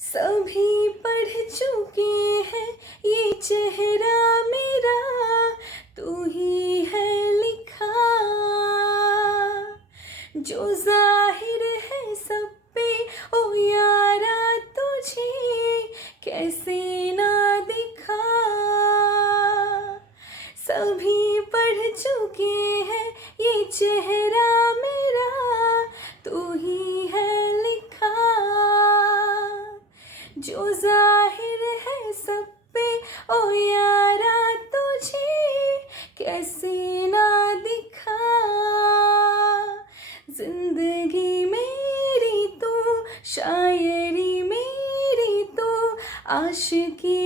सभी पढ़ चुके हैं ये चेहरा मेरा, तू ही है लिखा। जो जाहिर है सब पे ओ यारा, तुझे कैसे ना दिखा। सभी पढ़ चुके हैं ये चेहरा मेरा, तू ही है लिखा। जो जाहिर है सब पे ओ यारा, तुझे कैसे ना दिखा। जिंदगी मेरी तू, शायरी मेरी तू, आशिकी